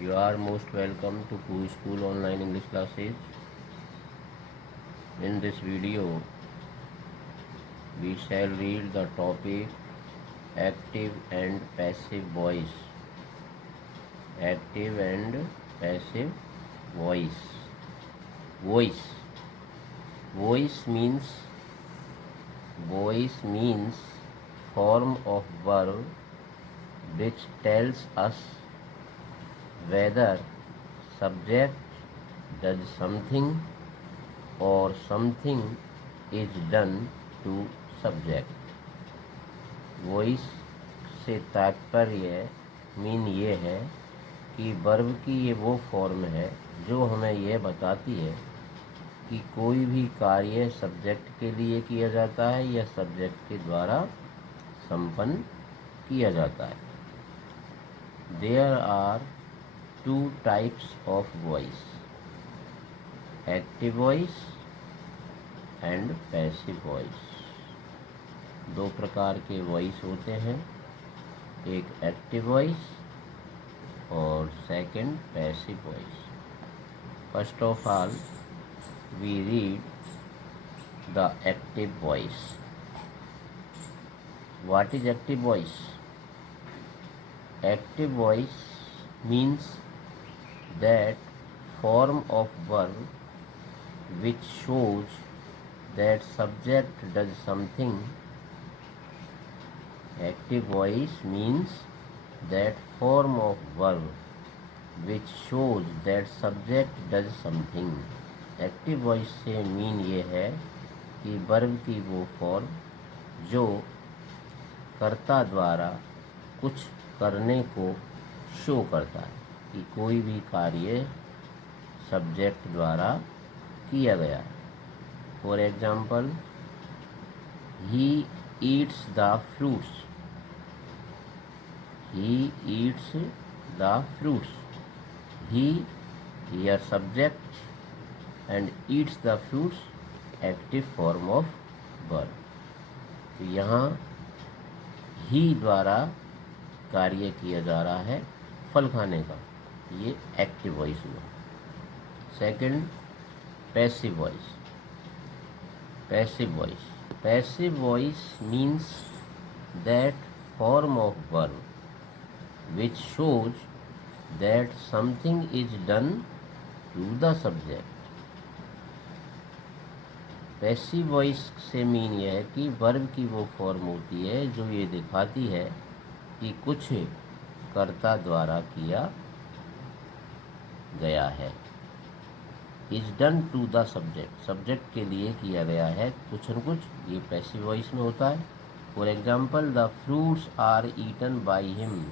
You are most welcome to Pooh School online English classes. In this video, we shall read the topic active and passive voice. Active and passive voice. Voice. Voice means form of verb which tells us whether subject does something or something is done to subject. Voice से तात्पर्य mean ये है कि verb की ये वो form है जो हमें यह बताती है कि कोई भी कार्य सब्जेक्ट के लिए किया जाता है या सब्जेक्ट के द्वारा संपन्न किया जाता है. There are two types of voice, active voice and passive voice. दो प्रकार के वॉइस होते हैं, एक एक्टिव वॉइस और second passive voice. First of all we read the active voice. What is active voice? Active voice means that form of verb which shows that subject does something. Active voice means that form of verb which shows that subject does something. Active voice से mean ये है कि verb की वो form जो कर्ता द्वारा कुछ करने को शो करता है कि कोई भी कार्य सब्जेक्ट द्वारा किया गया है. For example, he eats the fruits. He eats the fruits. He here subject and eats the fruits active form of verb. तो यहाँ ही द्वारा कार्य किया जा रहा है फल खाने का, ये एक्टिव वॉइस हुआ. Second, passive voice. Passive voice means that form of verb which shows that something is done to the subject. Passive voice से मीन यह है कि वर्ब की वो फॉर्म होती है जो ये दिखाती है कि कुछ कर्ता द्वारा किया गया है. Is done to the subject, subject के लिए किया गया है कुछ न कुछ, ये पैसिव वॉइस में होता है. For example, the fruits are eaten by him.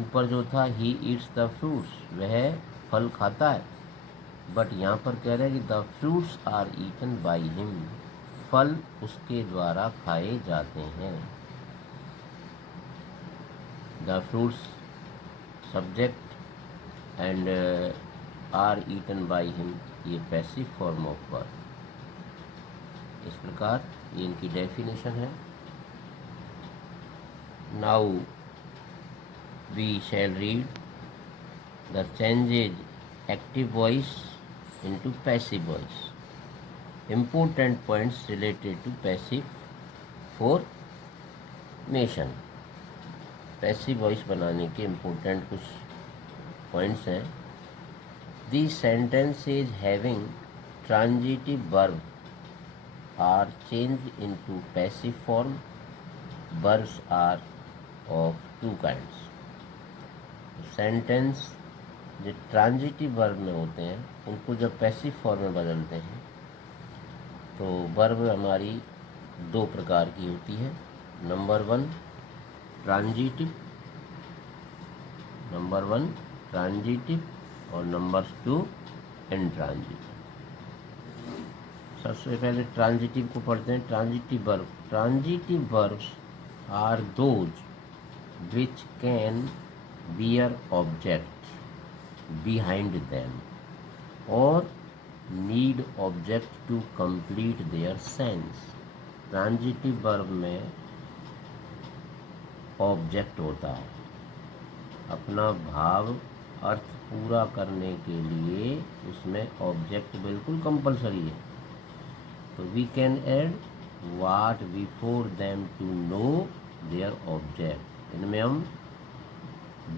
ऊपर जो था ही ईट्स द फ्रूट्स, वह फल खाता है, बट यहाँ पर कह रहे हैं कि the fruits are eaten by him, फल उसके द्वारा खाए जाते हैं. The fruits subject and are eaten by him, ये पैसिव फॉर्म ऑफ वर्ब. इस प्रकार ये इनकी डेफिनेशन है. Now we shall read the changes active voice into passive voice. Important points related to passive formation. Passive voice बनाने के important कुछ points हैं. The sentences having transitive verb are change into passive form. Verbs are of two kinds. Sentence जो transitive verb में होते हैं उनको जब पैसिव फॉर्म में बदलते हैं तो वर्ब हमारी दो प्रकार की होती है. नंबर वन ट्रांजिटिव और नंबर टू इंट्रांजिटिव. सबसे पहले ट्रांजिटिव को पढ़ते हैं. Transitive verbs are those which can bear object behind them और need object to complete their sense. Transitive verb में ऑब्जेक्ट होता है अपना भाव अर्थ पूरा करने के लिए उसमें ऑब्जेक्ट बिल्कुल कंपलसरी है। तो we can add what before them to know their object. इनमें हम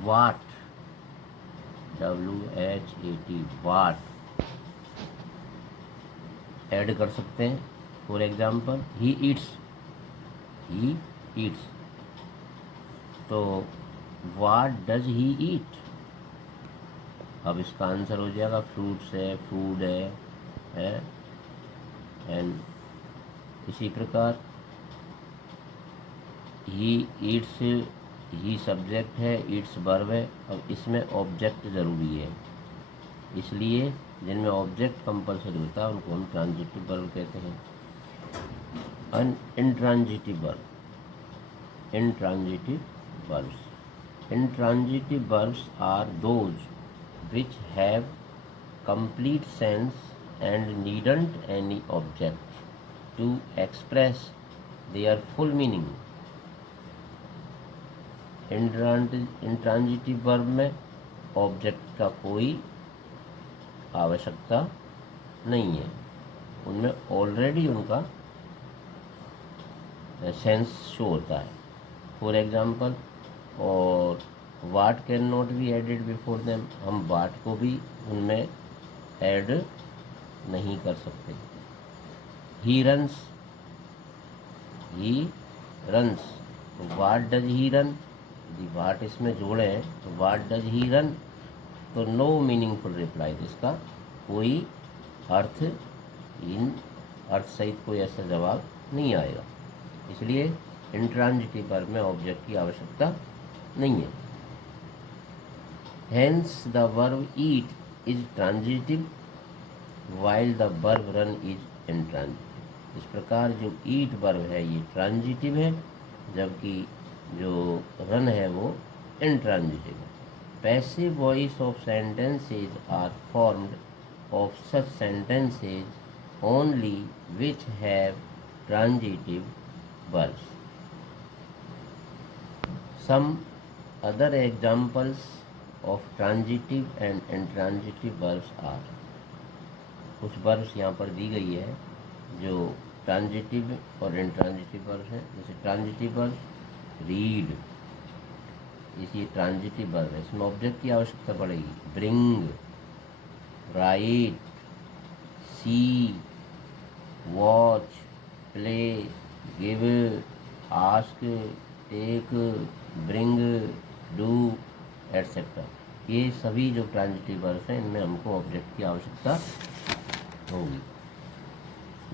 वाट, WHAT, वाट ऐड कर सकते हैं। फॉर एग्जाम्पल ही ईट्स, तो वाट डज ही ईट। अब इसका आंसर हो जाएगा फ्रूट्स है, फूड है एंड इसी प्रकार ही ईट्स, ही सब्जेक्ट है, ईट्स वर्ब है। अब इसमें ऑब्जेक्ट ज़रूरी है, इसलिए जिनमें ऑब्जेक्ट कंपलसरी होता है उनको हम ट्रांजिटिव वर्ब कहते हैं। Intransitive verb, intransitive verbs. Intransitive verbs are those which have complete sense and needn't any object to express their full meaning. Intransitive verb में ऑब्जेक्ट का कोई आवश्यकता नहीं है, उनमें ऑलरेडी उनका सेंस शो होता है। फॉर एग्जाम्पल, और what can not be added before them, हम वाट को भी उनमें ऐड नहीं कर सकते। He runs, what does he run, यदि वाट इसमें जोड़े हैं तो वाट डज ही रन, तो नो मीनिंगफुल रिप्लाई, इसका कोई अर्थ सहित कोई ऐसा जवाब नहीं आएगा। इसलिए इंट्रांजिटिव वर्ब में ऑब्जेक्ट की आवश्यकता नहीं है। Hence the verb eat is transitive while the verb run is intransitive. इस प्रकार जो ईट वर्ब है ये ट्रांजिटिव है, जबकि जो रन है वो इंट्रांजिटिव है। Passive voice of sentences are formed of such sentences only which have transitive verbs. Some other examples of transitive and intransitive verbs are, कुछ verbs यहाँ पर दी गई है जो ट्रांजिटिव और इंट्रांजिटिव वर्ब है। जैसे ट्रांजिटिव वर्ब रीड, इसी ट्रांजिटिव वर्ब है, इसमें ऑब्जेक्ट की आवश्यकता पड़ेगी। Bring, write, see, watch, play, give, ask, take, bring, do etcetera. ये सभी जो ट्रांजिटिव वर्ब्स हैं इनमें हमको ऑब्जेक्ट की आवश्यकता होगी।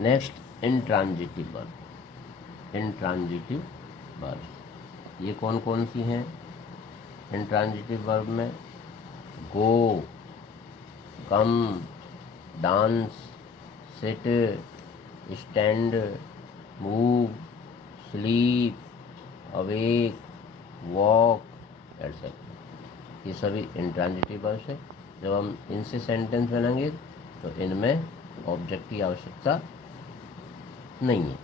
Next intransitive verb. Intransitive verb ये कौन कौन सी हैं? इंट्रांजिटिव वर्ब में go, come, dance, sit, stand, move, sleep, awake, walk etcetera, ये सभी इंट्रांजिटिव वर्ब्स है। जब हम इनसे सेंटेंस बनाएंगे तो इनमें ऑब्जेक्ट की आवश्यकता नहीं है।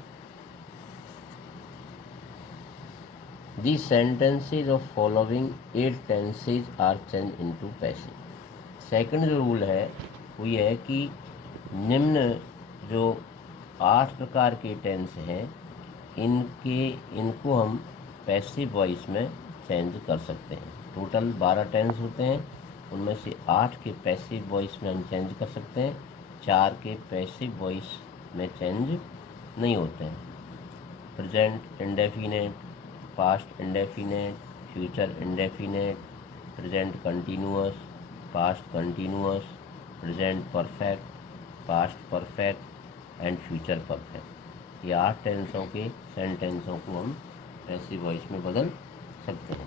The sentences of following 8 tenses are change into passive. Second जो रूल है वो ये है कि निम्न जो 8 प्रकार के टेंस हैं इनको हम पैसिव वॉइस में चेंज कर सकते हैं। टोटल 12 टेंस होते हैं, उनमें से 8 के पैसिव वॉइस में हम चेंज कर सकते हैं, 4 के पैसिव वॉइस में चेंज नहीं होते हैं। Present indefinite, past indefinite, future indefinite, present continuous, past continuous, present perfect, past perfect and future perfect. ये 8 टेंसों के सेंटेंसों को हम पैसिव वॉइस में बदल सकते हैं।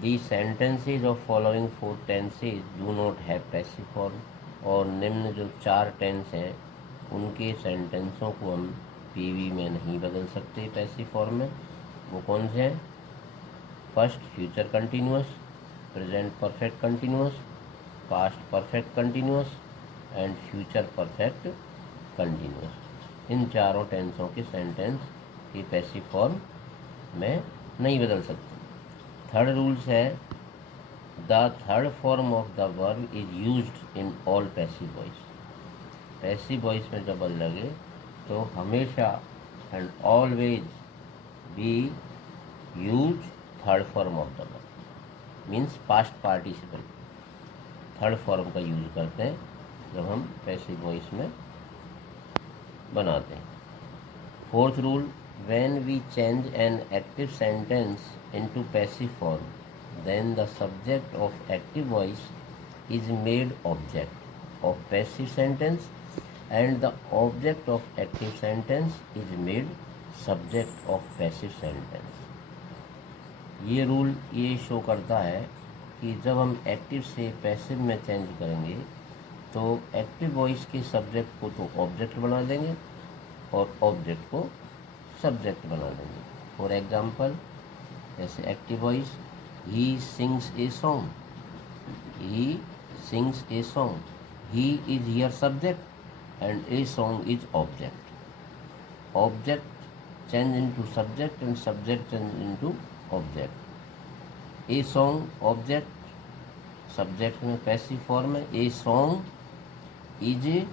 The sentences of following 4 tenses do not have passive form. और निम्न जो 4 टेंस हैं उनके सेंटेंसों को हम पीवी में नहीं बदल सकते पैसिव फॉर्म में। वो कौन से हैं? First future continuous, present perfect continuous, past perfect continuous and future perfect continuous. इन चारों टेंसों के सेंटेंस के पैसिव फॉर्म में नहीं बदल सकते। थर्ड रूल्स है the third form of the verb is used in all passive voice. Passive voice में डबल लगे तो हमेशा and always be use third form of the verb, means past participle third form का use करते हैं जब हम पैसिव वॉइस में बनाते हैं। Fourth rule, when we change an active sentence into passive form, then the subject of active voice is made object of passive sentence and the object of active sentence is made subject of passive sentence। ये rule ये show करता है कि जब हम active से passive में change करेंगे तो एक्टिव वॉइस के सब्जेक्ट को तो ऑब्जेक्ट बना देंगे और ऑब्जेक्ट को सब्जेक्ट बना देंगे। फॉर एग्जाम्पल, जैसे active voice, he sings a song, he sings a song, he is here subject and a song is object. Object change into subject and subject change into object. A song object, subject में passive form है, a song is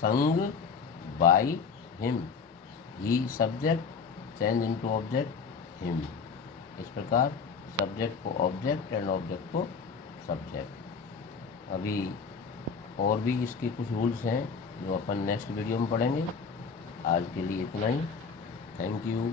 sung by him, he subject change into object him. इस प्रकार subject को object and object को subject. अभी और भी इसके कुछ रूल्स हैं जो अपन नेक्स्ट वीडियो में पढ़ेंगे। आज के लिए इतना ही। Thank you.